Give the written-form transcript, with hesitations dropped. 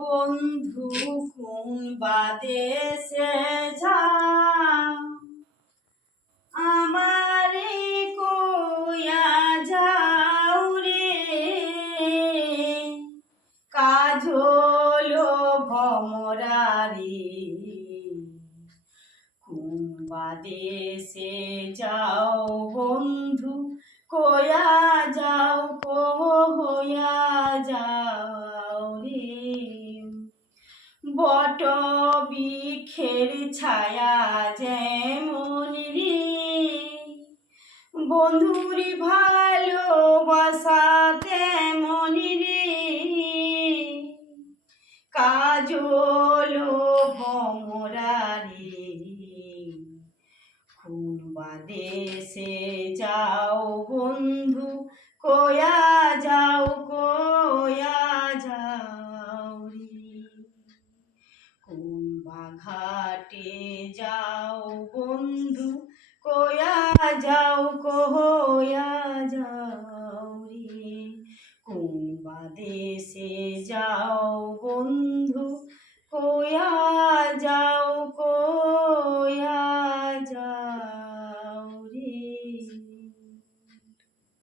বন্ধু কোন বাদেশে যাও আমারে কইয়া যাও রে কাজল ভমরারি কোন বাদেশে যাও বন্ধু কয়া যাও কয়া যাও রে বট বৃক্ষের ছায়া যেমন রে বন্ধুরি ভালোবাসা তেমন রে কাজল ভমরারি কোন বাদেশে যাও বন্ধু কয়া যাও রে কোন বাঘাটে যাও বন্ধু কয়া যাও রে কোন বাদেশে যাও বন্ধু কয়া যাও